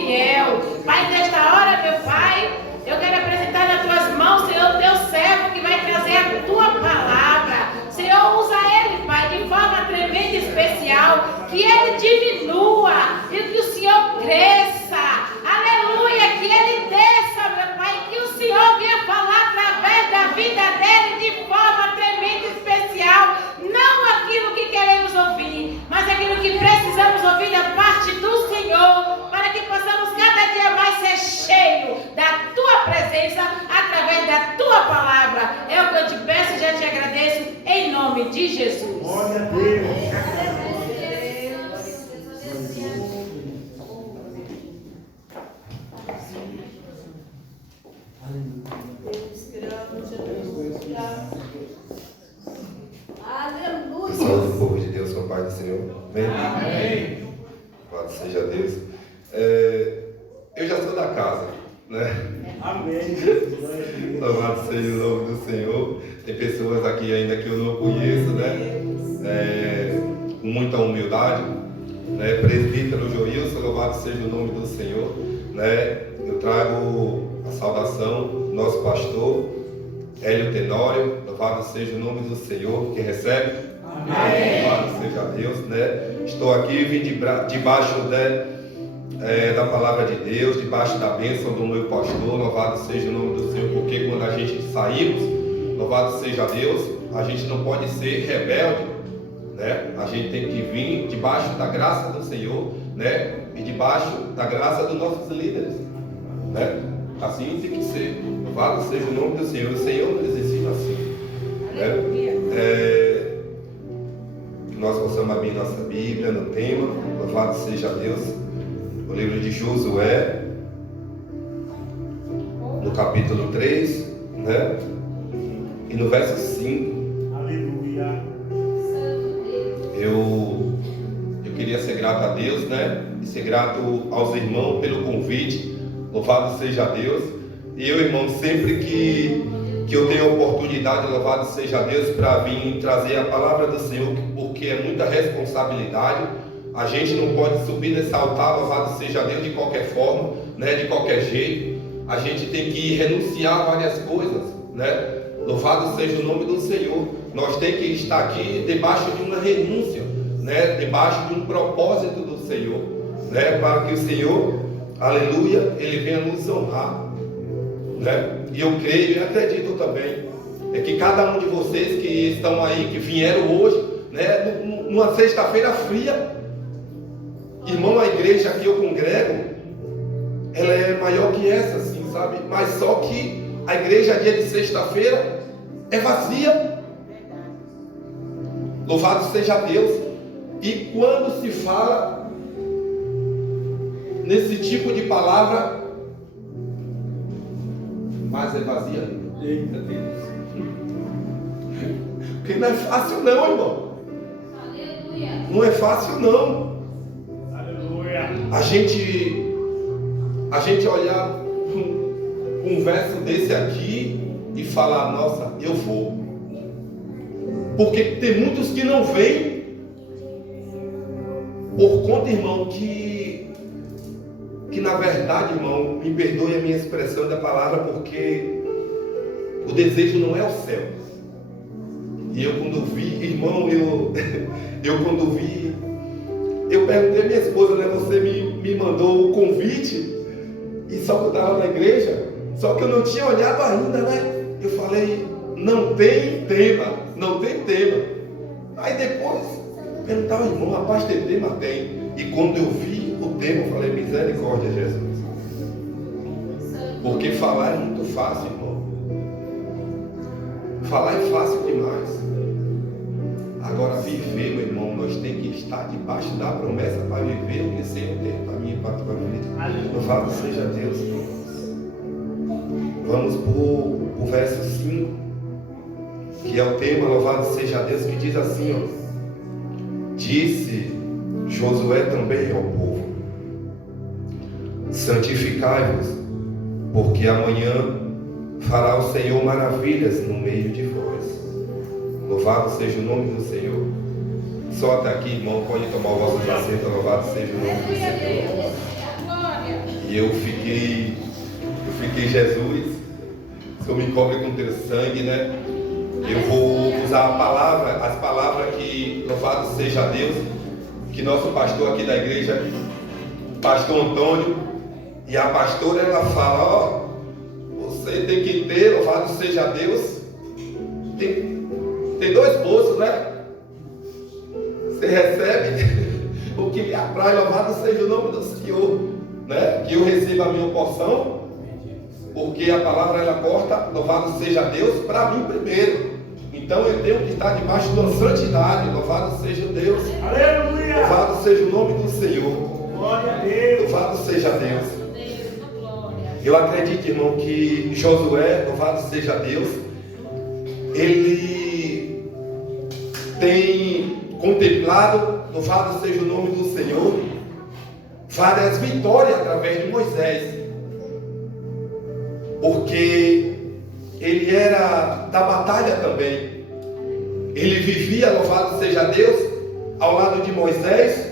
fiel. Pai, nesta hora, meu Pai, eu quero apresentar nas tuas mãos, Senhor, o teu servo que vai trazer a tua palavra. Senhor, usa ele, Pai, de forma tremenda e especial, que ele diminua e que o Senhor cresça. Aleluia, que ele desça, meu Pai, que o Senhor venha falar através da vida dele de forma tremenda e especial. Não aquilo que queremos ouvir, mas aquilo que precisamos ouvir da parte do Senhor, para que possamos cada dia mais ser cheios da tua presença através da tua palavra. É o que eu te peço e já te agradeço em nome de Jesus. Glória a Deus. Saúde do povo de Deus com a paz do Senhor. Amém? Amém. Louvado seja Deus. Eu já sou da casa, né? Amém. Louvado seja o nome do Senhor. Tem pessoas aqui ainda que eu não conheço, né? Com muita humildade, né? Presbítero Joilson, louvado seja o nome do Senhor, né? Eu trago a saudação do nosso pastor Hélio Tenório, louvado seja o nome do Senhor, que recebe. Amém. Louvado seja Deus, né? Estou aqui, vim debaixo da palavra de Deus, debaixo da bênção do meu pastor, louvado seja o nome do Senhor, porque quando a gente saímos, louvado seja Deus, a gente não pode ser rebelde, né? A gente tem que vir debaixo da graça do Senhor, né? E debaixo da graça dos nossos líderes, né? Assim tem que ser. Louvado seja o nome do Senhor. O Senhor nos ensina assim, né? Que nós possamos abrir nossa Bíblia no tema. Louvado seja Deus. O livro de Josué, no capítulo 3, né? E no verso 5. Aleluia. Eu queria ser grato a Deus, né? E ser grato aos irmãos pelo convite. Louvado seja Deus. E eu, irmão, sempre que eu tenho a oportunidade, louvado seja Deus, para vir trazer a palavra do Senhor, porque é muita responsabilidade. A gente não pode subir nesse altar, louvado seja Deus, de qualquer forma, né? De qualquer jeito. A gente tem que renunciar a várias coisas, né? Louvado seja o nome do Senhor. Nós temos que estar aqui debaixo de uma renúncia, né? Debaixo de um propósito do Senhor, né? Para que o Senhor, aleluia, Ele venha nos honrar, né? E eu creio e acredito também que cada um de vocês que estão aí, que vieram hoje, né? Numa sexta-feira fria, irmão, a igreja que eu congrego, ela é maior que essa, assim, sabe? Mas só que a igreja dia de sexta-feira é vazia. Louvado seja Deus. E quando se fala nesse tipo de palavra, mas é vazia ainda. Eita Deus. Porque não é fácil não, irmão. Aleluia. Não é fácil não. Aleluia. A gente olhar um verso desse aqui e falar, nossa, eu vou. Porque tem muitos que não vêm por conta, irmão, que na verdade, irmão, me perdoe a minha expressão da palavra, porque o desejo não é o céu. E eu quando vi, irmão, eu quando vi, eu perguntei à minha esposa, né? Você me mandou o convite, e só que eu estava na igreja, só que eu não tinha olhado ainda, né? Eu falei, não tem tema, não tem tema. Aí depois, perguntava, irmão, rapaz, tem tema? Tem. E quando eu vi o tema, eu falei, misericórdia, Jesus. Porque falar é muito fácil, irmão. Falar é fácil demais. Agora viver, meu irmão, nós temos que estar debaixo da promessa para viver o que o Senhor tem para mim e para a tua vida. Louvado seja Deus. Vamos para o verso 5, que é o tema, louvado seja Deus, que diz assim, ó. Disse Josué também ao povo: santificai-vos, porque amanhã fará o Senhor maravilhas no meio de vós. Louvado seja o nome do Senhor. Só até aqui, irmão, pode tomar o vosso assento. Louvado seja o nome do Senhor. eu fiquei, Jesus, se eu me cobre com teu sangue, né? Eu vou usar as palavras que, louvado seja Deus, que nosso pastor aqui da igreja, pastor Antônio, e a pastora, ela fala, ó, você tem que ter, louvado seja Deus, tem 2 bolsos, né? Você recebe o que lhe apraz, louvado seja o nome do Senhor, né? Que eu receba a minha porção, porque a palavra ela corta, louvado seja Deus, para mim primeiro. Então eu tenho que estar debaixo da santidade, louvado seja Deus. Aleluia! Louvado seja o nome do Senhor. Glória a Deus! Louvado seja Deus. Eu acredito, irmão, que Josué, louvado seja Deus, ele tem contemplado, louvado seja o nome do Senhor, várias vitórias através de Moisés, porque ele era da batalha também. Ele vivia, louvado seja Deus, ao lado de Moisés,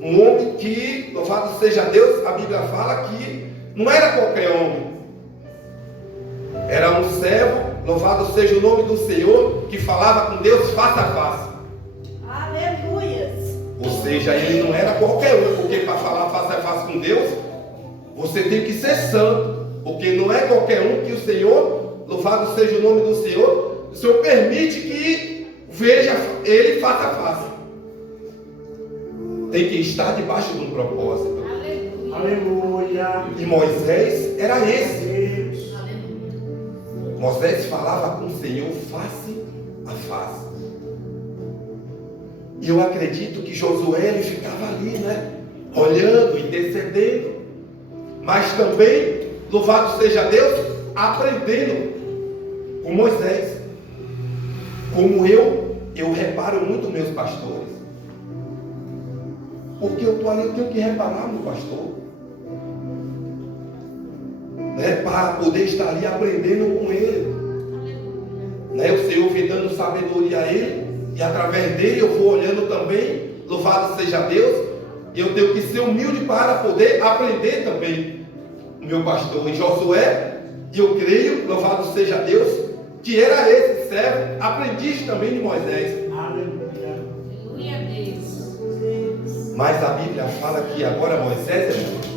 um homem que, louvado seja Deus, a Bíblia fala que não era qualquer homem, era um servo, louvado seja o nome do Senhor, que falava com Deus face a face. Aleluias! Ou seja, ele não era qualquer um, porque para falar face a face com Deus, você tem que ser santo, porque não é qualquer um que o Senhor, louvado seja o nome do Senhor, o Senhor permite que veja ele face a face. Tem que estar debaixo de um propósito. Aleluia! E Moisés era esse. Deus! Moisés falava com o Senhor face a face. E eu acredito que Josué ele ficava ali, né? Olhando, intercedendo. Mas também, louvado seja Deus, aprendendo com Moisés. Como eu reparo muito meus pastores. Porque eu estou ali, eu tenho que reparar no pastor. Né, para poder estar ali aprendendo com ele, né, o Senhor vem dando sabedoria a ele, e através dele eu vou olhando também, louvado seja Deus, e eu tenho que ser humilde para poder aprender também o meu pastor. E Josué, e eu creio, louvado seja Deus, que era esse servo, aprendiz também de Moisés. Aleluia! Mas a Bíblia fala que agora Moisés é morto.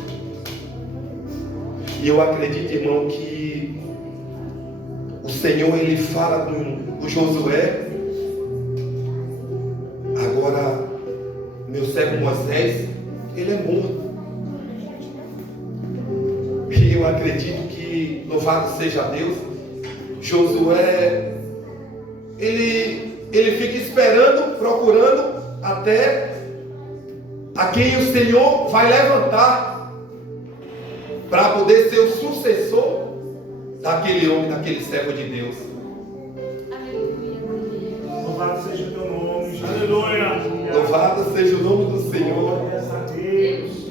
E eu acredito, irmão, que o Senhor ele fala com Josué. Agora, meu servo Moisés, ele é morto. E eu acredito que, louvado seja Deus, Josué, ele fica esperando, procurando até a quem o Senhor vai levantar para poder ser o sucessor daquele homem, daquele servo de Deus. Louvado seja o teu nome, aleluia! Louvado seja o nome do Senhor. Glórias a Deus!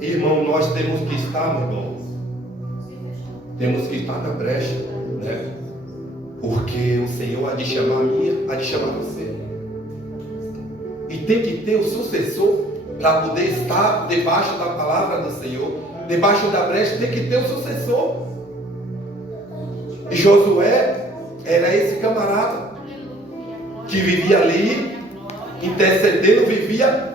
Irmão, nós temos que estar, meu irmão, temos que estar na brecha, né? Porque o Senhor há de chamar a mim, há de chamar você. E tem que ter o sucessor para poder estar debaixo da palavra do Senhor. Debaixo da brecha tem que ter um sucessor. E Josué era esse camarada que vivia ali, intercedendo, vivia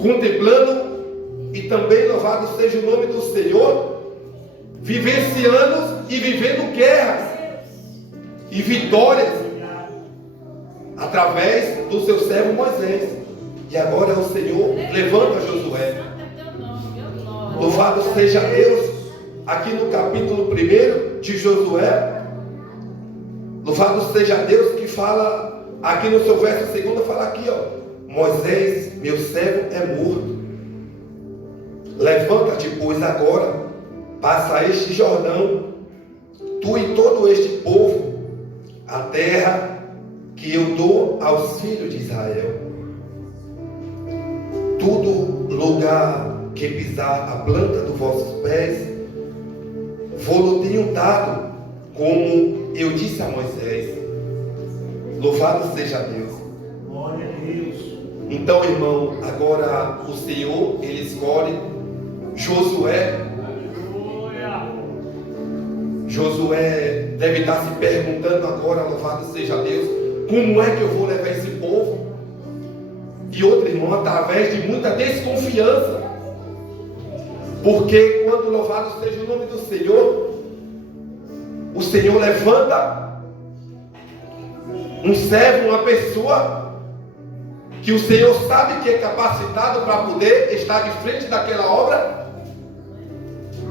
contemplando, e também louvado seja o nome do Senhor, vivenciando e vivendo guerras e vitórias através do seu servo Moisés. E agora o Senhor levanta Josué. Louvado seja Deus, aqui no capítulo 1 de Josué, louvado seja Deus, que fala, aqui no seu verso 2, fala aqui, ó, Moisés, meu servo, é morto. Levanta-te, pois, agora, passa este Jordão, tu e todo este povo, a terra que eu dou aos filhos de Israel. Todo lugar que pisar a planta dos vossos pés, vou-lo tenho dado, como eu disse a Moisés. Louvado seja Deus. Glória a Deus. Então, irmão, agora o Senhor, Ele escolhe Josué deve estar se perguntando agora, louvado seja Deus, como é que eu vou levar esse povo? E outro irmão, através de muita desconfiança, porque quando louvado seja o nome do Senhor, o Senhor levanta um servo, uma pessoa que o Senhor sabe que é capacitado para poder estar de frente daquela obra.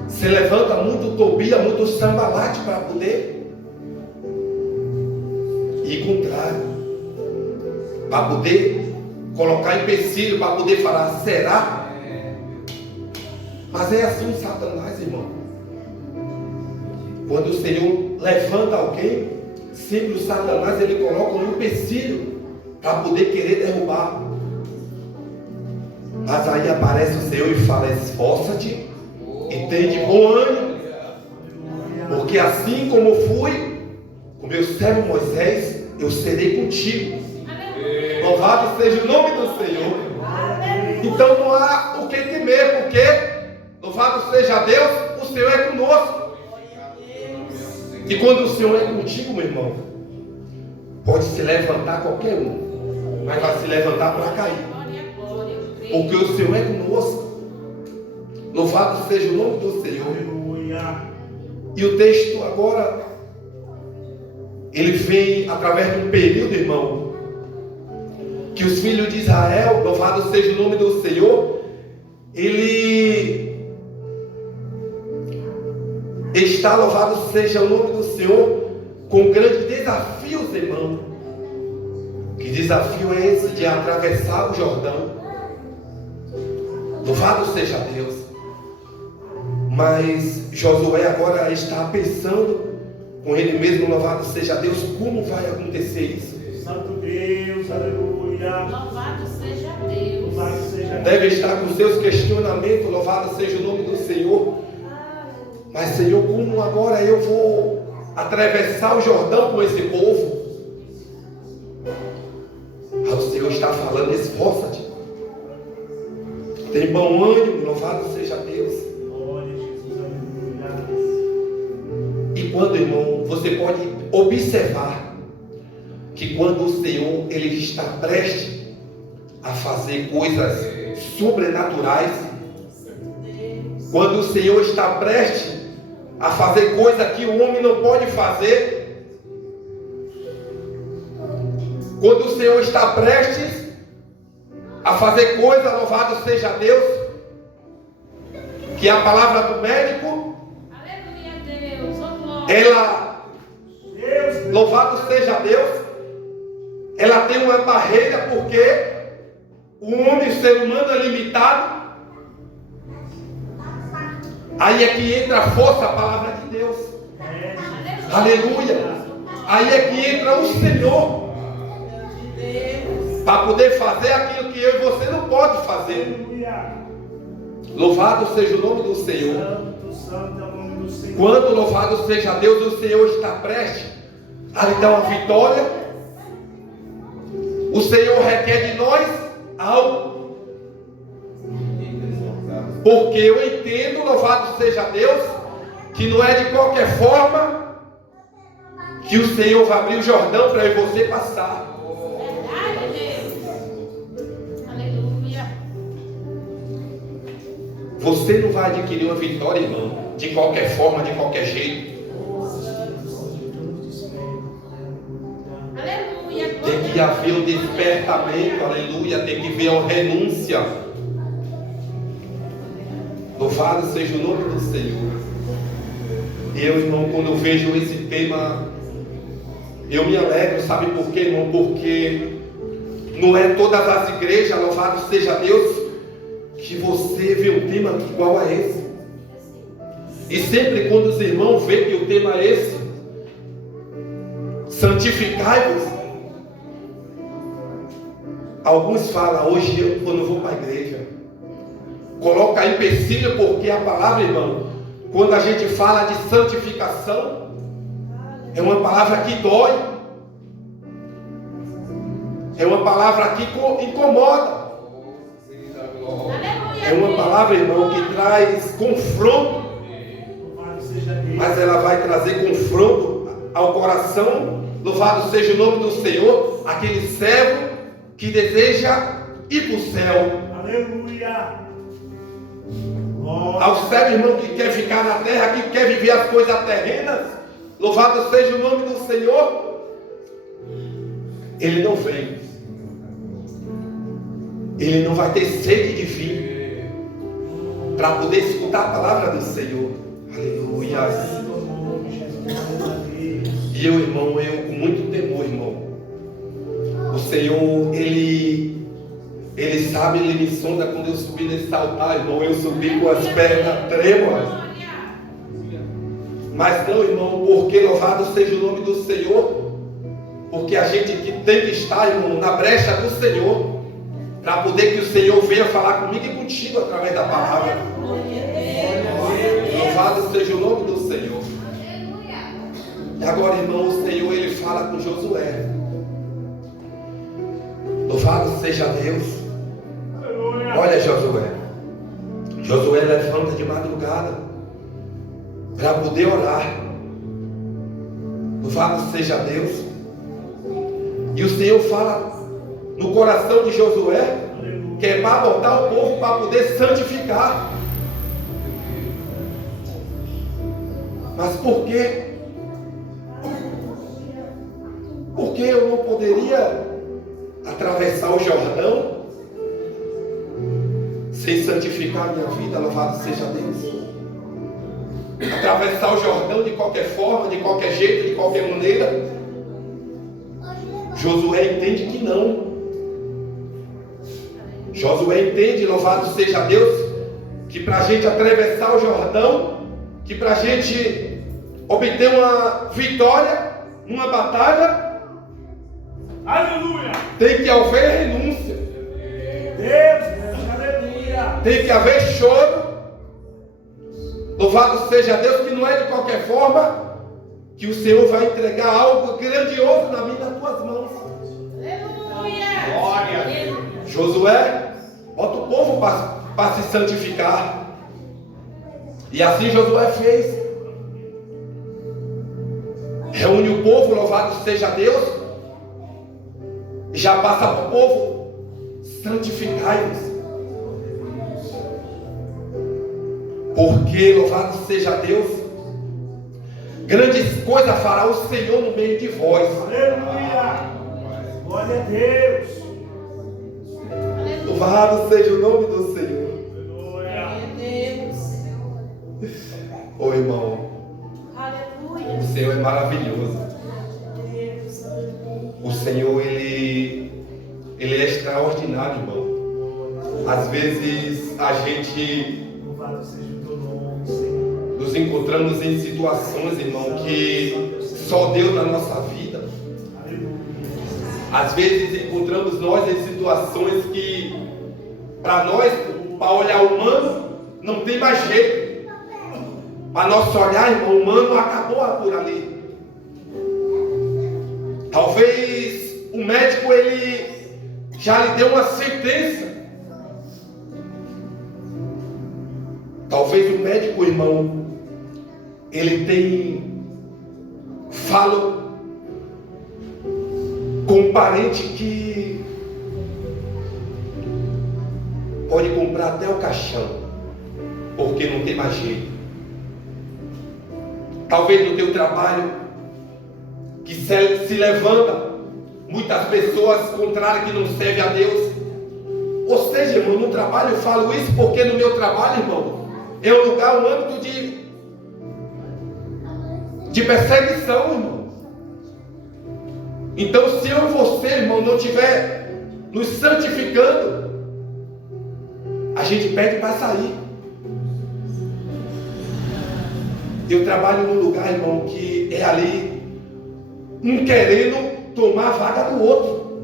Se levanta muito Tobia, muito Sambalate para poder ir contrário, para poder colocar empecilho, para poder falar, será? Mas é assim o Satanás, irmão. Quando o Senhor levanta alguém, sempre o Satanás ele coloca um empecilho para poder querer derrubar. Mas aí aparece o Senhor e fala, esforça-te e tem de bom ânimo, porque assim como fui com meu servo Moisés, eu serei contigo. Louvado seja o nome do Senhor. Então não há o que temer, porque louvado seja Deus, o Senhor é conosco. E quando o Senhor é contigo, meu irmão, pode se levantar qualquer um, mas vai se levantar para cair, porque o Senhor é conosco. Louvado seja o nome do Senhor. E o texto agora, ele vem através de um período, irmão, que os filhos de Israel, louvado seja o nome do Senhor, ele está, louvado seja o nome do Senhor, com grandes desafios, irmão. Que desafio é esse de atravessar o Jordão? Louvado seja Deus. Mas Josué agora está pensando com ele mesmo, louvado seja Deus, como vai acontecer isso? Santo Deus, aleluia. Louvado seja Deus. Louvado seja Deve estar com seus questionamentos, louvado seja o nome do Senhor. Mas Senhor, como agora eu vou atravessar o Jordão com esse povo? Aí o Senhor está falando, esforça-te. Tem bom ânimo, louvado seja Deus. E quando, irmão, você pode observar que quando o Senhor ele está prestes a fazer coisas sobrenaturais, quando o Senhor está prestes a fazer coisa que o homem não pode fazer, quando o Senhor está prestes a fazer coisa, louvado seja Deus, que é a palavra do médico, ela, louvado seja Deus, ela tem uma barreira, porque o homem, o ser humano é limitado. Aí é que entra a força, a palavra de Deus. Aleluia. Aí é que entra o Senhor para poder fazer aquilo que eu e você não pode fazer. Louvado seja o nome do Senhor. Quando louvado seja Deus, o Senhor está prestes a lhe dar uma vitória. O Senhor requer de nós algo. Porque eu entendo, louvado seja Deus, que não é de qualquer forma que o Senhor vai abrir o Jordão para eu e você passar. Você não vai adquirir uma vitória, irmão, de qualquer forma, de qualquer jeito. Tem que haver um despertamento, aleluia. Tem que haver uma renúncia. Louvado seja o nome do Senhor. Eu, irmão, quando eu vejo esse tema, eu me alegro, sabe por quê, irmão? Porque não é todas as igrejas, louvado seja Deus, que você vê um tema igual a esse. E sempre quando os irmãos veem que o tema é esse, santificai-vos. Alguns falam, hoje eu não vou para a igreja. Coloca empecilho, porque a palavra, irmão, quando a gente fala de santificação, é uma palavra que dói. É uma palavra que incomoda. É uma palavra, irmão, que traz confronto, mas ela vai trazer confronto ao coração. Louvado seja o nome do Senhor, aquele servo que deseja ir para o céu. Aleluia. Ao servo, irmão, que quer ficar na terra, que quer viver as coisas terrenas, louvado seja o nome do Senhor. Ele não vem, ele não vai ter sede de vir para poder escutar a palavra do Senhor. Aleluia. E eu, irmão, eu com muito temor, irmão, o Senhor, Ele sabe, Ele me sonda. Quando eu subi nesse altar, irmão, eu subi com as pernas trêmulas. Mas não, irmão, porque louvado seja o nome do Senhor, porque a gente que tem que estar, irmão, na brecha do Senhor, para poder que o Senhor venha falar comigo e contigo através da palavra. Louvado seja o nome do Senhor. E agora, irmão, o Senhor, Ele fala com Josué. Louvado seja Deus. Olha, Josué. Josué levanta de madrugada para poder orar. Louvado seja Deus. E o Senhor fala no coração de Josué que é para botar o povo para poder santificar. Mas por quê? Porque eu não poderia atravessar o Jordão sem santificar a minha vida. Louvado seja Deus. Atravessar o Jordão de qualquer forma, de qualquer jeito, de qualquer maneira. Josué entende que não. Josué entende, louvado seja Deus, que para a gente atravessar o Jordão, que para a gente obter uma vitória numa batalha, Aleluia. tem que haver renúncia. Deus, aleluia. Tem que haver choro. Louvado seja Deus, que não é de qualquer forma que o Senhor vai entregar algo grandioso na minha e nas tuas mãos. Aleluia. Glória. Josué, bota o povo para se santificar. E assim Josué fez. Reúne o povo, louvado seja Deus. E já passa para o povo: santificai-vos. Porque, louvado seja Deus, grandes coisas fará o Senhor no meio de vós. Aleluia. Glória a Deus. Louvado seja o nome do Senhor. Aleluia. Ô irmão, Aleluia. o Senhor é maravilhoso. O Senhor, Ele é extraordinário, irmão. Às vezes a gente Louvado seja o teu nome, Senhor. nos encontramos em situações, irmão, que só Deus na nossa vida. Aleluia. Às vezes encontramos nós em situações que, para nós, para olhar humano, não tem mais jeito. Para nosso olhar, irmão, humano acabou por ali. Talvez o médico, ele já lhe deu uma sentença. Talvez o médico, irmão, ele fala com um parente que pode comprar até o caixão, porque não tem mais jeito. Talvez no teu trabalho, que se levanta muitas pessoas contrárias que não servem a Deus. Ou seja, irmão, no trabalho eu falo isso porque no meu trabalho, irmão, é um lugar, um âmbito de perseguição, irmão. Então, se eu e você, irmão, não estiver nos santificando, a gente pede para sair. Eu trabalho num lugar, irmão, que é ali um querendo tomar a vaga do outro.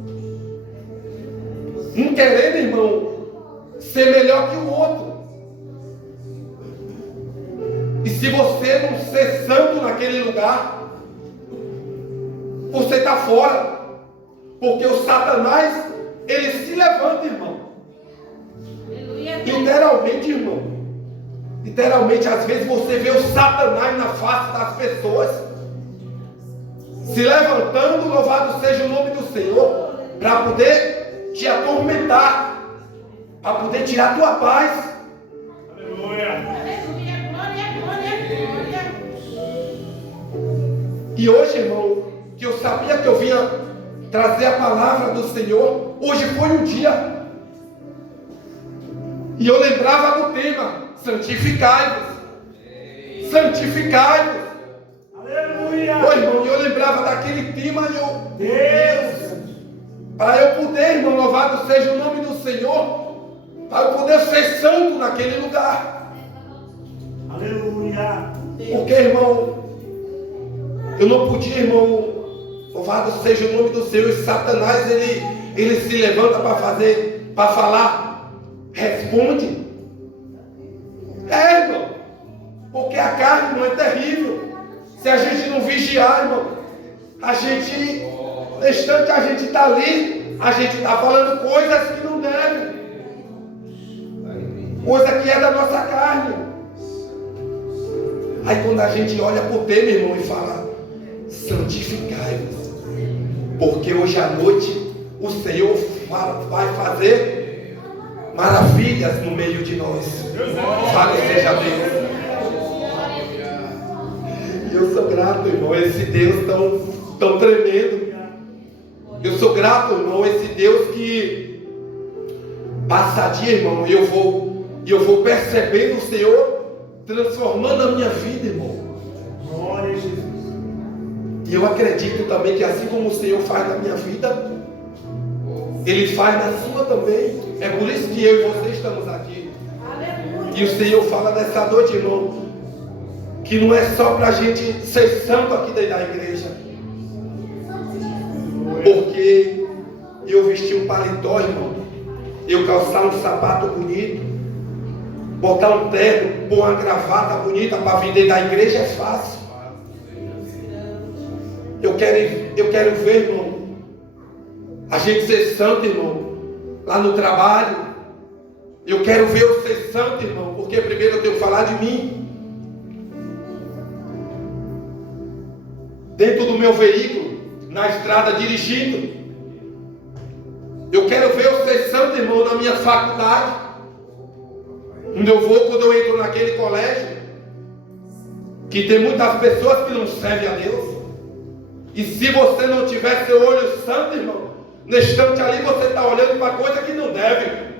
Um querendo, irmão, ser melhor que o outro. E se você não ser santo naquele lugar, você está fora. Porque o Satanás, ele se levanta, irmão. Aleluia, Literalmente, irmão. Literalmente, às vezes você vê o Satanás na face das pessoas, se levantando, louvado seja o nome do Senhor, para poder te atormentar, para poder tirar a tua paz. Aleluia. E hoje, irmão, que eu sabia que eu vinha trazer a palavra do Senhor, hoje foi um dia. E eu lembrava do tema: santificai-vos. Santificai-vos. Aleluia. Ô, irmão, eu lembrava daquele tema e eu, Deus. para eu poder, irmão, louvado seja o nome do Senhor, para eu poder ser santo naquele lugar. Aleluia. Porque, irmão, eu não podia, irmão, louvado seja o nome do Senhor, e Satanás, ele se levanta para falar, responde. Irmão, porque a carne, irmão, é terrível. Se a gente não vigiar, irmão, a gente, no instante a gente está ali, a gente está falando coisas que não deve, coisa que é da nossa carne. Aí quando a gente olha para o tema, irmão, e fala: santificai-vos, porque hoje à noite o Senhor vai fazer maravilhas no meio de nós. Fale seja Deus. E eu sou grato, irmão, a esse Deus tão tremendo. Eu sou grato, irmão, a esse Deus que passa dia, irmão, e eu vou percebendo o Senhor transformando a minha vida, irmão. Glória a Jesus. E eu acredito também que assim como o Senhor faz na minha vida, Ele faz na sua também. É por isso que eu e você estamos aqui. E o Senhor fala nessa noite, irmão, que não é só para a gente ser santo aqui dentro da igreja. Porque eu vestir um paletó, irmão, eu calçar um sapato bonito, botar um terno, pôr uma gravata bonita para vir dentro da igreja é fácil. Eu quero ver, irmão, a gente ser santo, irmão, lá no trabalho. Eu quero ver eu ser santo, irmão, porque primeiro eu tenho que falar de mim. Dentro do meu veículo, na estrada dirigindo. Eu quero ver eu ser santo, irmão, na minha faculdade. Quando eu entro naquele colégio, que tem muitas pessoas que não servem a Deus. E se você não tiver seu olho santo, irmão, no instante ali você está olhando para coisa que não deve.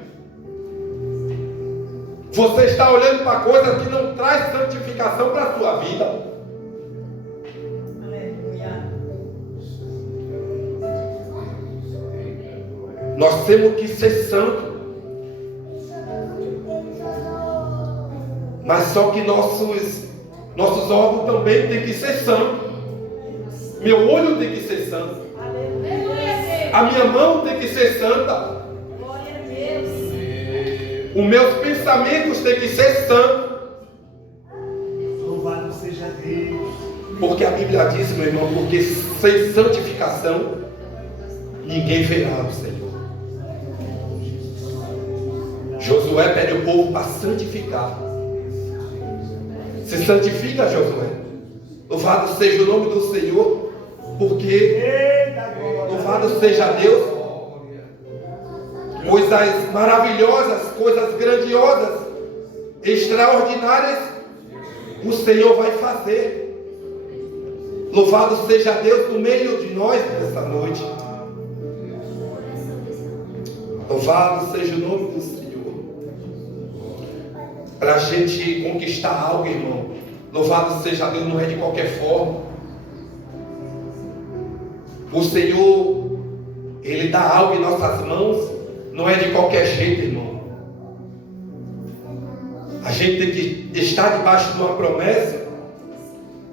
Você está olhando para coisa que não traz santificação para a sua vida. Aleluia. Nós temos que ser santos. Mas só que nossos órgãos também têm que ser santos. Meu olho tem que ser santo. A minha mão tem que ser santa. Glória a Deus. Os meus pensamentos têm que ser santos. Louvado seja Deus. Porque a Bíblia diz, meu irmão, porque sem santificação ninguém verá o Senhor. Josué pede o povo para santificar. Se santifica, Josué. Louvado seja o nome do Senhor, porque louvado seja Deus. Coisas maravilhosas, coisas grandiosas, extraordinárias, o Senhor vai fazer. Louvado seja Deus no meio de nós nessa noite. Louvado seja o nome do Senhor. Para a gente conquistar algo, irmão, louvado seja Deus, não é de qualquer forma. O Senhor, Ele dá algo em nossas mãos, não é de qualquer jeito, irmão. A gente tem que estar debaixo de uma promessa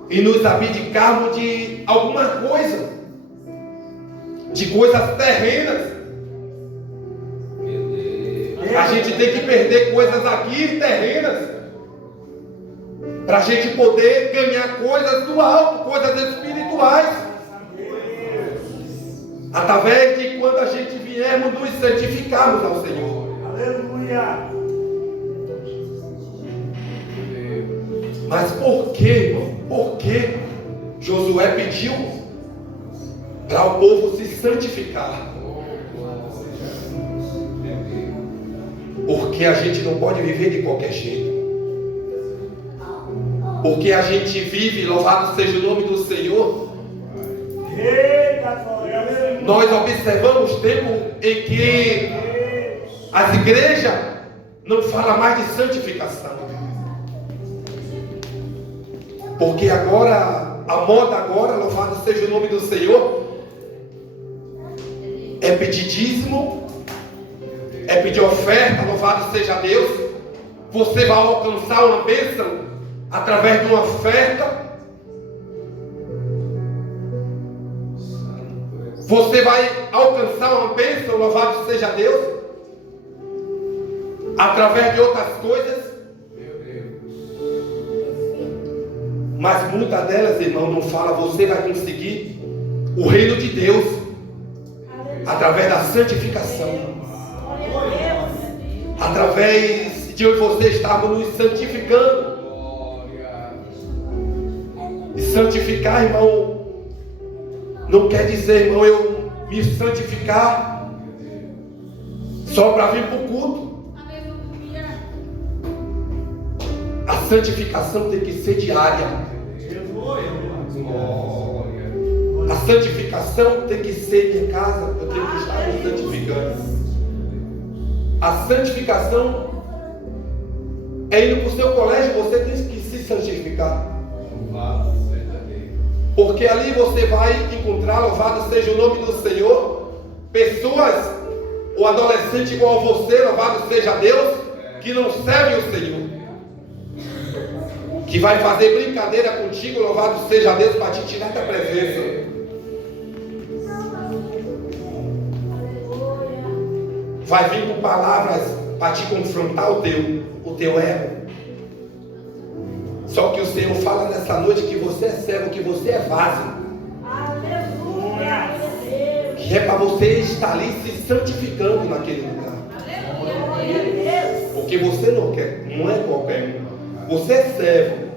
e nos abdicarmos de alguma coisa, de coisas terrenas. A gente tem que perder coisas aqui terrenas para a gente poder ganhar coisas do alto, coisas espirituais. Através de quando a gente viermos nos santificarmos ao Senhor. Aleluia. Mas por que, irmão? Por que Josué pediu para o povo se santificar? Porque a gente não pode viver de qualquer jeito. Porque a gente vive, louvado seja o nome do Senhor. Nós observamos tempo em que as igrejas não falam mais de santificação. Porque agora, a moda agora, louvado seja o nome do Senhor, é pedir dízimo, é pedir oferta, louvado seja Deus. Você vai alcançar uma bênção através de uma oferta. Você vai alcançar uma bênção, louvado seja Deus, através de outras coisas. Mas muitas delas, irmão, não fala, você vai conseguir o reino de Deus através da santificação. Através de você estarmos nos santificando. E santificar, irmão, não quer dizer, irmão, eu me santificar só para vir para o culto. A santificação tem que ser diária. A santificação tem que ser em casa. Eu tenho que estar me santificando. A santificação é indo para o seu colégio, você tem que se santificar. Porque ali você vai encontrar, louvado seja o nome do Senhor, pessoas ou adolescentes igual a você, louvado seja Deus, que não servem o Senhor, que vai fazer brincadeira contigo, louvado seja Deus, para te tirar da presença. Vai vir com palavras para te confrontar o teu erro. Só que o Senhor fala nessa noite que você é servo, que você é vaso. Aleluia. Que é para você estar ali se santificando naquele lugar. Porque você não é qualquer um. Você é servo.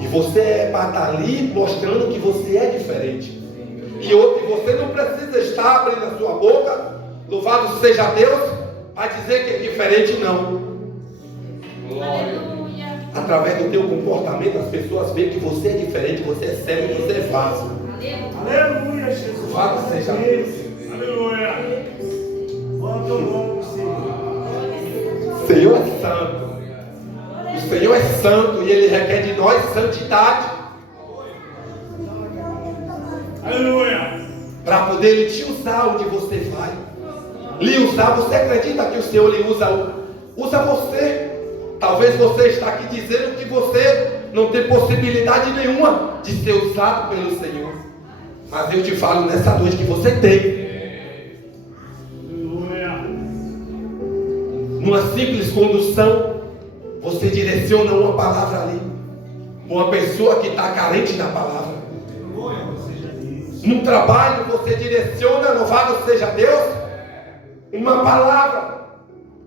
E você é para estar ali mostrando que você é diferente. E você não precisa estar abrindo a sua boca, louvado seja Deus, para dizer que é diferente, não. Aleluia. Através do teu comportamento, as pessoas veem que você é diferente, você é servo, você é vaso. Aleluia, Jesus. Louvado seja Deus. Aleluia. Quanto bom, Senhor. O Senhor é santo. O Senhor é santo e Ele requer de nós santidade. Aleluia. Para poder Ele te usar onde você vai. Lhe usar, você acredita que o Senhor lhe usa você? Talvez você está aqui dizendo que você não tem possibilidade nenhuma de ser usado pelo Senhor. Mas eu te falo nessa noite que você tem. Aleluia. Numa simples condução, você direciona uma palavra ali. Uma pessoa que está carente da palavra. No trabalho, você direciona, louvado seja Deus, uma palavra.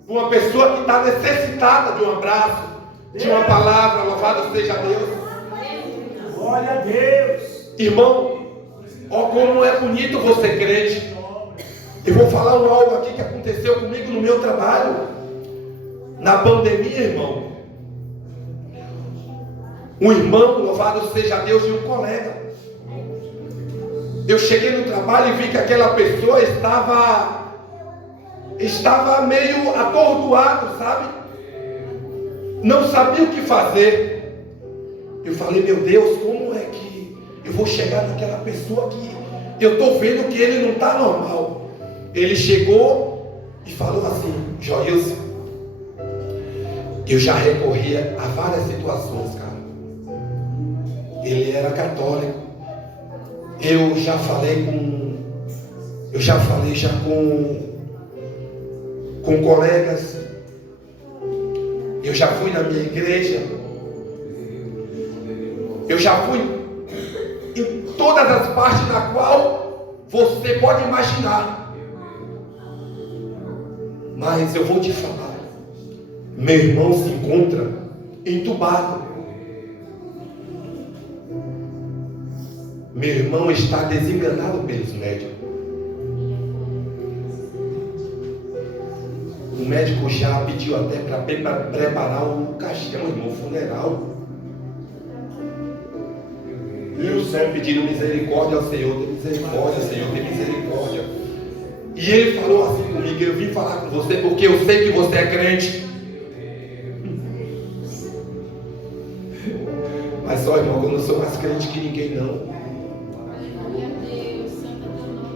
Uma pessoa que está necessitada de um abraço, de uma palavra, louvado seja Deus. Glória a Deus. Irmão, ó como é bonito você crente. Eu vou falar algo aqui que aconteceu comigo no meu trabalho. Na pandemia, irmão. Um irmão, louvado seja Deus, e um colega. Eu cheguei no trabalho e vi que aquela pessoa estava meio atordoado, sabe? Não sabia o que fazer. Eu falei, meu Deus, como é que eu vou chegar naquela pessoa que eu estou vendo que ele não está normal? Ele chegou e falou assim, Joilson, eu já recorria a várias situações, cara. Ele era católico. Eu já falei com colegas. Eu já fui na minha igreja. Eu já fui em todas as partes na qual você pode imaginar. Mas eu vou te falar. Meu irmão se encontra entubado. Meu irmão está desenganado pelos médicos. O médico já pediu até para preparar o caixão, irmão, o funeral. E eu só pedindo misericórdia ao Senhor, tem misericórdia, Senhor, tem misericórdia. E ele falou assim comigo: eu vim falar com você porque eu sei que você é crente. Mas só, irmão, eu não sou mais crente que ninguém, não.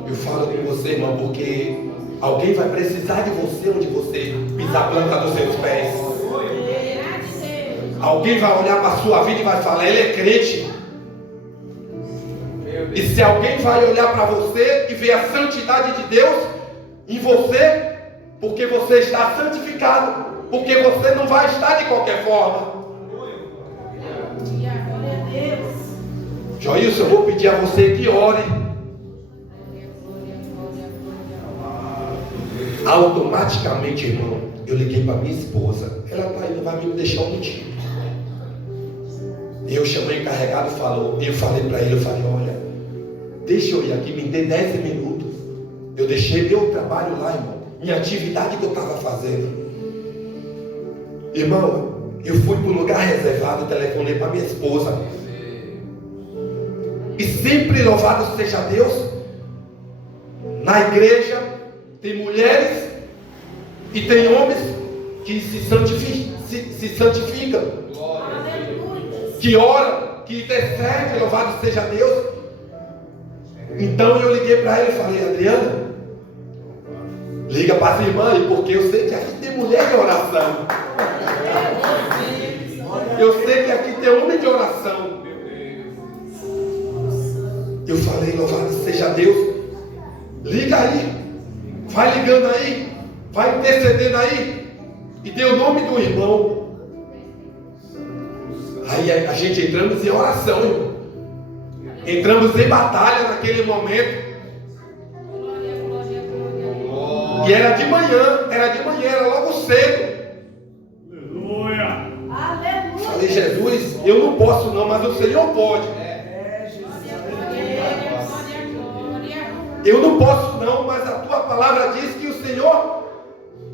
Eu falo com você, irmão, porque alguém vai precisar de você onde você pisar a planta dos seus pés. Alguém vai olhar para a sua vida e vai falar: ele é crente. E se alguém vai olhar para você e ver a santidade de Deus em você, porque você está santificado, porque você não vai estar de qualquer forma. Joilson, eu vou pedir a você que ore. Automaticamente, irmão, eu liguei para minha esposa. Ela está indo, vai me deixar um motivo. Eu chamei o encarregado e eu falei para ele, eu falei: olha, deixa eu ir aqui, me dê 10 minutos. Eu deixei meu trabalho lá, irmão, minha atividade que eu estava fazendo. Irmão, eu fui para um lugar reservado, telefonei para minha esposa. E sempre, louvado seja Deus, na igreja tem mulheres e tem homens que se santificam, que oram, que intercedem, louvado seja Deus. Então eu liguei para ele e falei: Adriana, liga para as irmãs, porque eu sei que aqui tem mulher de oração. Eu sei que aqui tem homem de oração. Eu falei: louvado seja Deus, liga aí, vai ligando aí, vai intercedendo aí, e dê o nome do irmão. Aí a gente entramos em oração, irmão. Entramos em batalha naquele momento. E era de manhã, era logo cedo. Aleluia. Falei: Jesus, eu não posso não, mas o Senhor pode. Eu não posso não, mas a tua palavra diz que o Senhor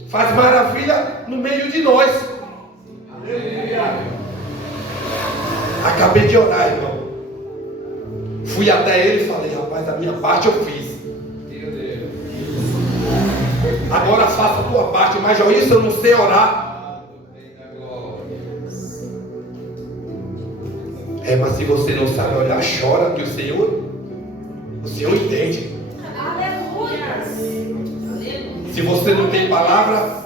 faz maravilha no meio de nós. Aleluia. Acabei de orar, irmão. Fui até ele e falei: rapaz, a minha parte eu fiz. Agora faça a tua parte, mas já isso eu não sei orar. Mas se você não sabe olhar, chora, que o Senhor entende. Se você não tem palavra,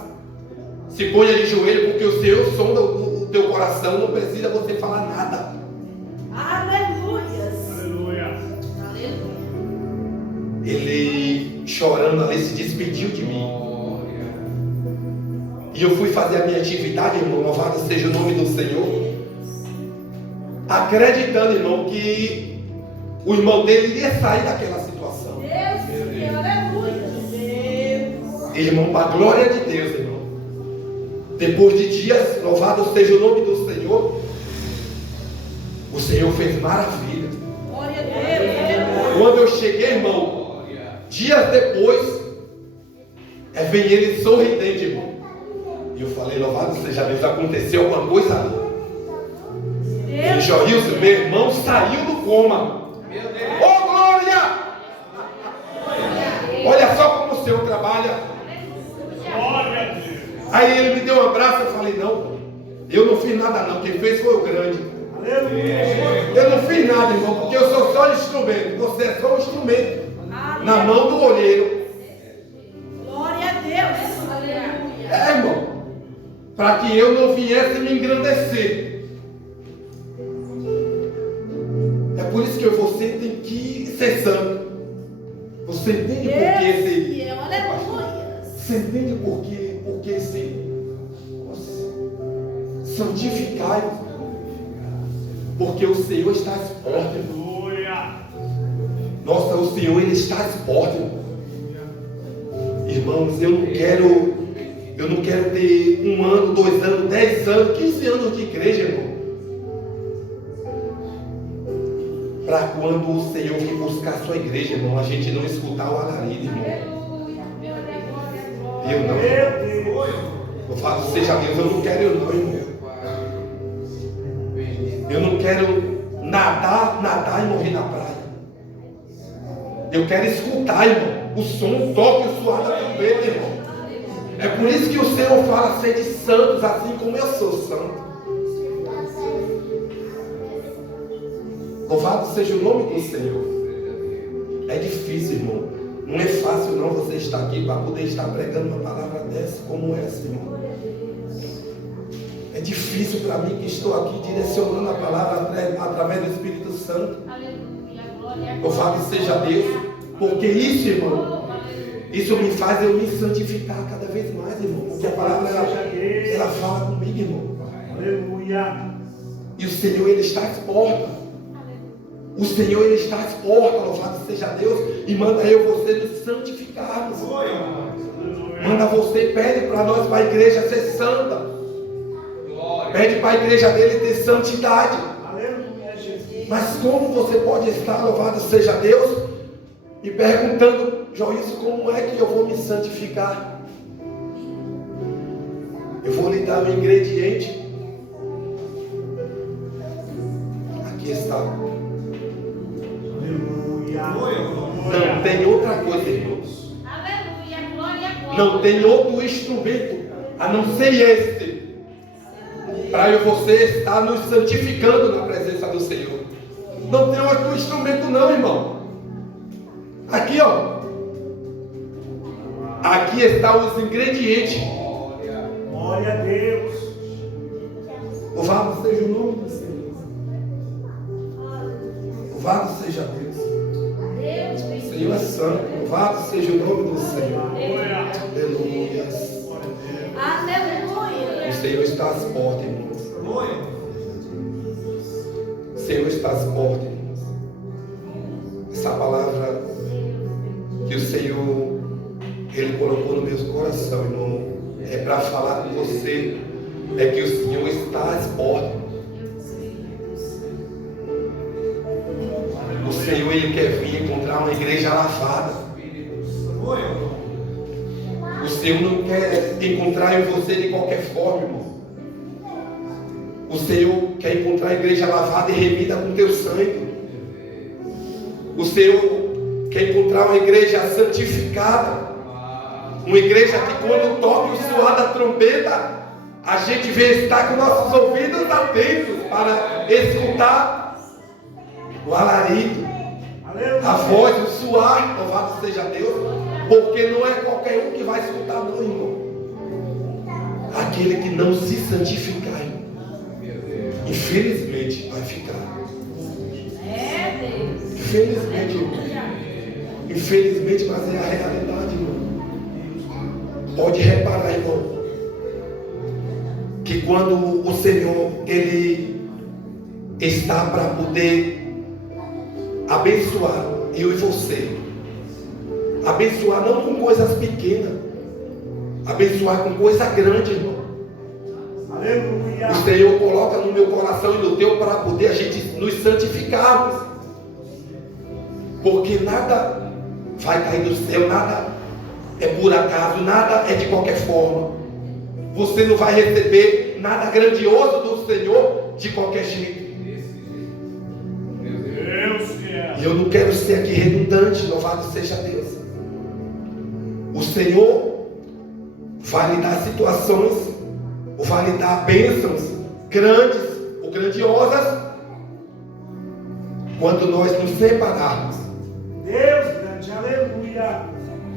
se ponha de joelho, porque o Senhor sonda o teu coração, não precisa você falar nada. Aleluia. Ele, chorando ali, se despediu de mim. E eu fui fazer a minha atividade, irmão, louvado seja o nome do Senhor, acreditando, irmão, que o irmão dele iria sair daquela situação. Irmão, para a glória de Deus, irmão, depois de dias, louvado seja o nome do Senhor, o Senhor fez maravilha. Quando eu cheguei, irmão, dias depois, vem ele sorridente, irmão. E eu falei: louvado seja Deus, aconteceu alguma coisa ali. Ele: Joilson, meu irmão saiu do coma. Oh, glória! Olha só como o Senhor trabalha. Aí ele me deu um abraço, eu falei: não, eu não fiz nada não, quem fez foi o grande. Eu não fiz nada, irmão, porque eu sou só instrumento, você é só um instrumento na mão do olheiro. Glória a Deus. Irmão, para que eu não viesse me engrandecer. É por isso que você tem que ser santo. Você entende por que esse... Você entende por que esse... Santificai. Porque o Senhor está às portas. Nossa, o Senhor, Ele está às portas. Irmãos, eu Eu não quero ter 1 ano, 2 anos, 10 anos, 15 anos de igreja, irmão. Para quando o Senhor vir buscar a sua igreja, irmão, a gente não escutar o alarido, irmão. Eu não. Eu falo, seja Deus, eu não quero não, irmão. Eu não quero nadar e morrer na praia. Eu quero escutar, irmão, o som, o toque, o suar da trombeta, irmão. É por isso que o Senhor fala ser de santos, assim como eu sou santo. Louvado seja o nome do Senhor. É difícil, irmão. Não é fácil não você estar aqui para poder estar pregando uma palavra dessa como essa, irmão. É difícil para mim que estou aqui direcionando a palavra através do Espírito Santo. Louvado seja Deus. Porque isso, irmão, isso me faz eu me santificar cada vez mais, irmão. Porque a palavra ela fala comigo, irmão. Aleluia. E o Senhor, Ele está às portas. O Senhor, Ele está às portas, louvado seja Deus, e manda eu e você nos santificarmos. Manda você, pede para nós, para a igreja ser santa. Pede para a igreja dele ter santidade. Mas como você pode estar, louvado seja Deus, e perguntando, Joilson, como é que eu vou me santificar? Eu vou lhe dar um ingrediente. Aqui está. Não tem outra coisa, irmãos. Aleluia, glória, glória. Não tem outro instrumento a não ser este, para eu e você estar nos santificando na presença do Senhor. Não tem outro instrumento não, irmão. Aqui, ó. Aqui estão os ingredientes. Glória a Deus. Louvado seja o nome do Senhor. Louvado seja Deus. O Senhor é santo. Louvado seja o nome do Senhor. Aleluia. Aleluia. O Senhor está às portas, irmãos. O Senhor está às portas, irmãos. Essa palavra que o Senhor Ele colocou no meu coração, irmão, é para falar com você. É que o Senhor está às portas. O Senhor, Ele quer vir encontrar uma igreja lavada. O Senhor não quer encontrar em você de qualquer forma, irmão. O Senhor quer encontrar a igreja lavada e remida com teu sangue. O Senhor quer encontrar uma igreja santificada. Uma igreja que quando toca o suar da trombeta, a gente vê estar com nossos ouvidos atentos para escutar o alarido, a voz, o suar, louvado seja Deus, porque não é qualquer um que vai escutar não, irmão. Aquele que não se santificar, irmão, infelizmente vai ficar. Infelizmente, irmão. Infelizmente, mas é a realidade, irmão. Pode reparar, irmão, que quando o Senhor, Ele está para poder abençoar eu e você, abençoar não com coisas pequenas, abençoar com coisa grande, irmão. Aleluia. O Senhor coloca no meu coração e no teu para poder a gente nos santificarmos, porque nada vai cair do céu, nada é por acaso, nada é de qualquer forma. Você não vai receber nada grandioso do Senhor de qualquer jeito. E eu não quero ser aqui redundante, louvado seja Deus. O Senhor vai lhe dar situações, ou vai lhe dar bênçãos grandes ou grandiosas, quando nós nos separarmos. Deus grande, aleluia.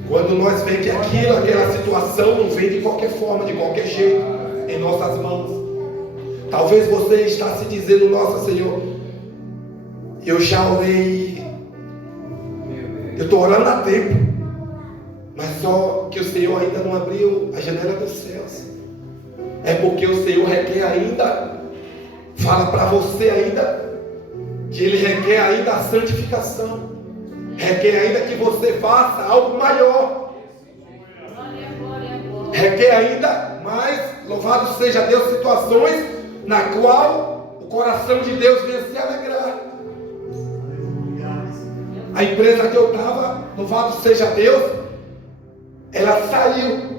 Quando nós vemos que aquela situação não vem de qualquer forma, de qualquer jeito, em nossas mãos. Talvez você está se dizendo, nossa Senhor, eu já orei, eu estou orando há tempo, mas só que o Senhor ainda não abriu a janela dos céus. É porque o Senhor requer ainda, fala para você ainda, que Ele requer ainda a santificação. Requer ainda que você faça algo maior. requer ainda mais, louvado seja Deus, situações na qual o coração de Deus venha se alegrar. A empresa que eu estava, louvado seja Deus, ela saiu.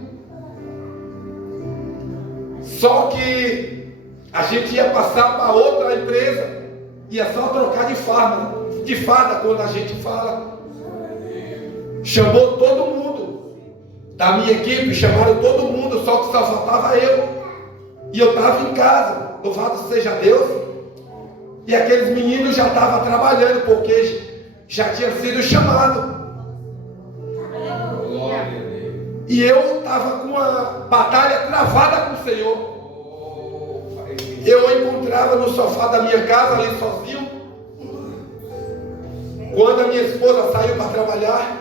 Só que a gente ia passar para outra empresa, ia só trocar de farda quando a gente fala. Chamou todo mundo da minha equipe, chamaram todo mundo, só que só faltava eu. E eu estava em casa, louvado seja Deus. E aqueles meninos já estavam trabalhando, porque já tinha sido chamado. E eu estava com uma batalha travada com o Senhor. Eu encontrava no sofá da minha casa, ali sozinho. Quando a minha esposa saiu para trabalhar,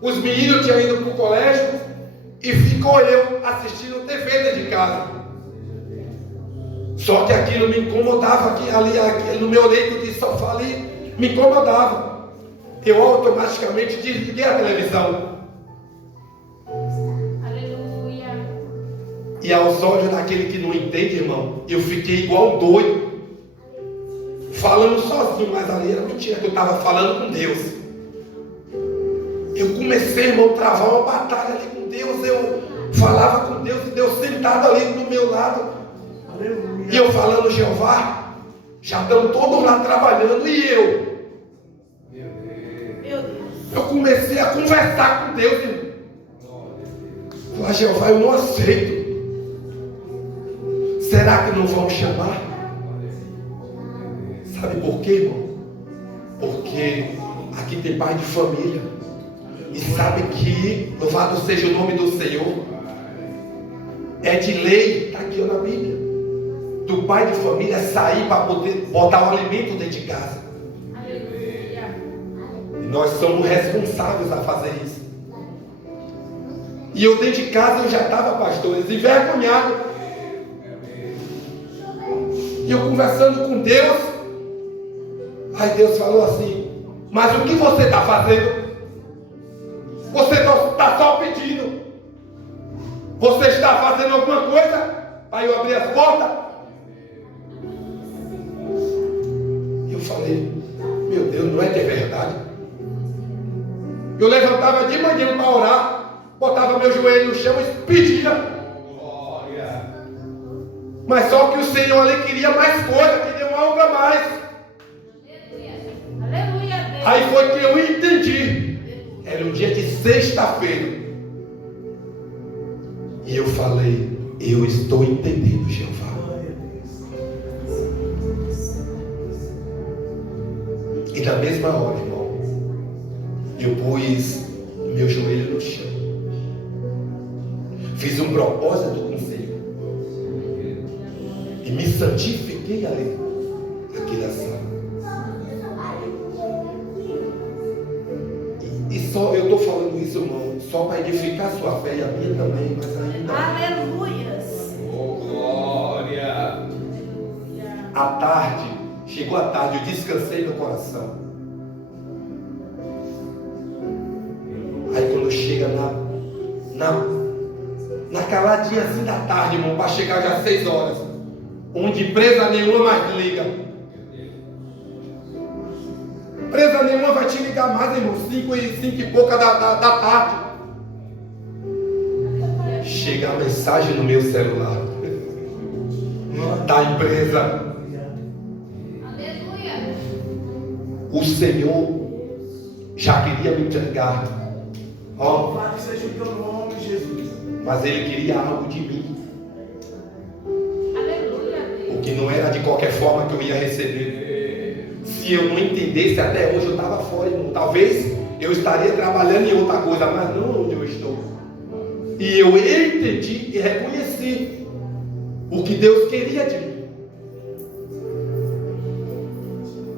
os meninos tinham ido para o colégio e ficou eu assistindo TV dentro de casa. Só que aquilo me incomodava, ali no meu leito de sofá ali, me incomodava. Eu automaticamente desliguei a televisão. E aos olhos daquele que não entende, irmão, eu fiquei igual um doido, falando sozinho, mas ali era mentira, que eu estava falando com Deus. Eu comecei, irmão, a travar uma batalha ali com Deus. Eu falava com Deus, e Deus sentado ali do meu lado. Aleluia. E eu falando, Jeová, já estão todos lá trabalhando, e eu? Eu comecei a conversar com Deus, irmão. Falar, Jeová, eu não aceito. Será que não vão chamar? Sabe por quê, irmão? Porque aqui tem pai de família. E sabe que, louvado seja o nome do Senhor, é de lei, está aqui na Bíblia, do pai de família sair para poder botar o alimento dentro de casa. E nós somos responsáveis a fazer isso. E eu dentro de casa eu já estava, pastores, envergonhado. E eu conversando com Deus, aí Deus falou assim, mas o que você está fazendo? Você está só pedindo. Você está fazendo alguma coisa para eu abrir as portas? E eu falei, meu Deus, não é que é verdade? Eu levantava de manhã para orar, botava meu joelho no chão e pedia. Mas só que o Senhor ali queria mais coisa, queria algo a mais. Aleluia, Deus. Aí foi que eu entendi. Era um dia de sexta-feira. E eu falei, eu estou entendendo, Jeová. E na mesma hora, irmão, eu pus meu joelho no chão. Fiz um propósito com o Senhor. E me santifiquei ali, aqui na sala. E só eu estou falando isso, irmão, só para edificar a sua fé e a minha também, mas ainda. Aleluias. Oh, glória. À tarde, chegou a tarde, eu descansei no coração. Aí quando chega na caladinha assim da tarde, irmão, para chegar já às 6 horas, onde empresa nenhuma mais liga. Empresa nenhuma vai te ligar mais, irmão, 5 e pouca da tarde. Chega a mensagem no meu celular da empresa. O Senhor já queria me entregar. Ó, seja o teu nome, Jesus. mas Ele queria algo de mim. Que não era de qualquer forma que eu ia receber. Se eu não entendesse, até hoje eu estava fora, irmão. Talvez eu estaria trabalhando em outra coisa, mas não onde eu estou. E eu entendi e reconheci o que Deus queria de mim.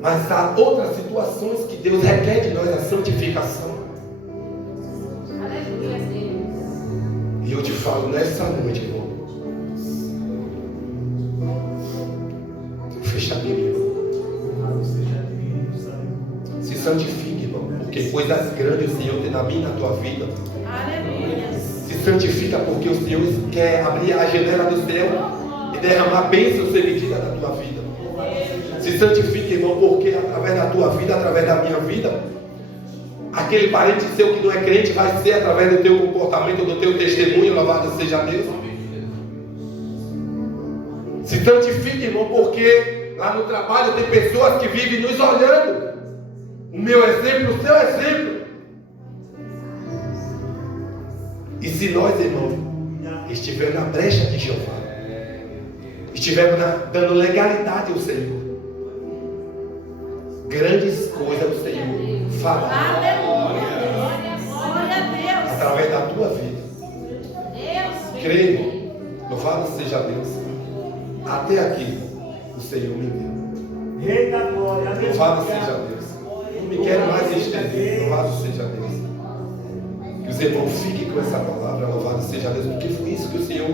Mas há outras situações que Deus requer de nós, a santificação. E eu te falo nessa noite, irmão. Fecha a Bíblia. Se santifique, irmão, porque coisas grandes o Senhor tem na minha e na tua vida. Aleluia. Se santifica porque o Senhor quer abrir a janela do céu e derramar bênçãos sem medida na tua vida. Se santifica, irmão, porque através da tua vida, através da minha vida, aquele parente seu que não é crente vai ser através do teu comportamento, do teu testemunho, louvado seja Deus. Se santifica, irmão, porque lá no trabalho tem pessoas que vivem nos olhando. O meu exemplo, o seu exemplo. E se nós, irmão, estivermos na brecha de Jeová, estivermos dando legalidade ao Senhor, grandes coisas o Senhor fará. Aleluia. Glória a Deus. Através da tua vida. Creio, irmão. Louvado seja Deus. Até aqui o Senhor me deu. Eita glória. Louvado seja Deus. Não me quero mais estender. Louvado seja Deus. Que os irmãos fiquem com essa palavra. Louvado seja Deus. Porque foi isso que o Senhor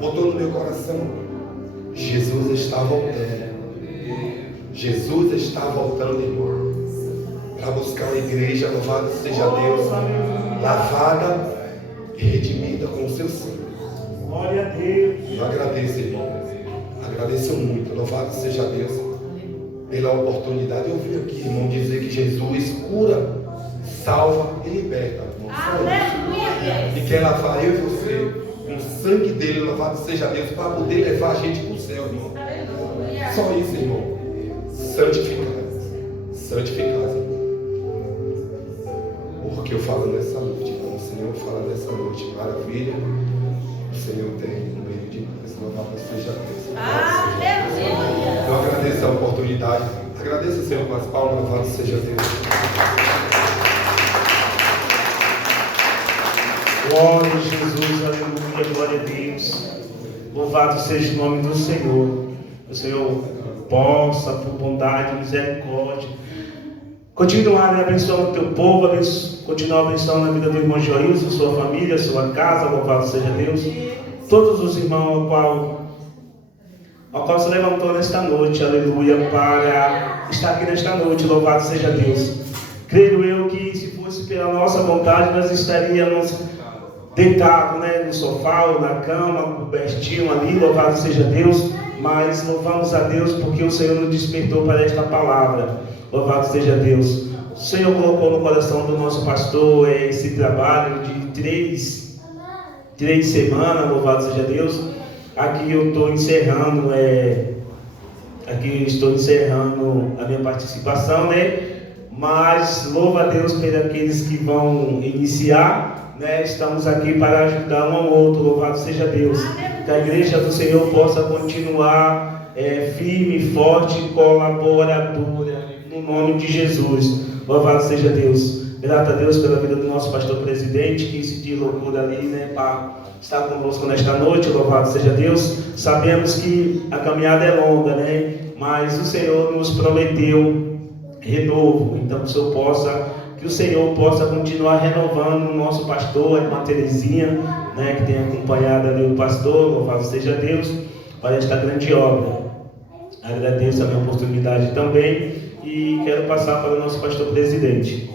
botou no meu coração. Jesus está voltando. Jesus está voltando, irmão, para buscar uma igreja, louvado seja Deus, lavada e redimida com o seu sangue. Glória a Deus. Eu agradeço, irmão. Agradeço muito. Louvado seja Deus pela oportunidade. Eu vim aqui, irmão, dizer que Jesus cura, salva e liberta. Irmão. Aleluia. E quer lavar eu e você com o sangue dele, louvado seja Deus, para poder levar a gente para o céu, irmão. Só isso, irmão. Santificados. Porque eu falo nessa noite, irmão. O Senhor fala nessa noite. Maravilha. O Senhor tem no meio de nós. Louvado seja Deus. Aleluia. Eu agradeço a oportunidade. Agradeço o Senhor com as palmas. Louvado seja Deus. Glória a Jesus, aleluia, glória a Deus. Louvado seja o nome do Senhor. O Senhor possa, por bondade e misericórdia, continuar abençoando o teu povo, continuar abençoando a vida do irmão Joilson, sua família, sua casa, louvado seja Deus. Todos os irmãos ao qual se levantou nesta noite, aleluia, para estar aqui nesta noite, louvado seja Deus. Creio eu que se fosse pela nossa vontade, nós estaríamos deitados, no sofá ou na cama, cobertinho ali, louvado seja Deus. Mas louvamos a Deus porque o Senhor nos despertou para esta palavra. Louvado seja Deus. O Senhor colocou no coração do nosso pastor esse trabalho de três semanas, louvado seja Deus. Aqui eu estou encerrando, a minha participação, Mas louva a Deus por aqueles que vão iniciar, Estamos aqui para ajudar um ao outro, louvado seja Deus. Que a igreja do Senhor possa continuar firme, forte e colaboradora, no nome de Jesus. Louvado seja Deus. Grato a Deus pela vida do nosso pastor presidente, que se deslocou dali, para estar conosco nesta noite. Louvado seja Deus. Sabemos que a caminhada é longa, mas o Senhor nos prometeu renovo. Então que o Senhor possa continuar renovando o nosso pastor, a irmã Terezinha, que tem acompanhado ali o pastor. Louvado seja Deus para esta grande obra. Agradeço a minha oportunidade também e quero passar para o nosso pastor presidente.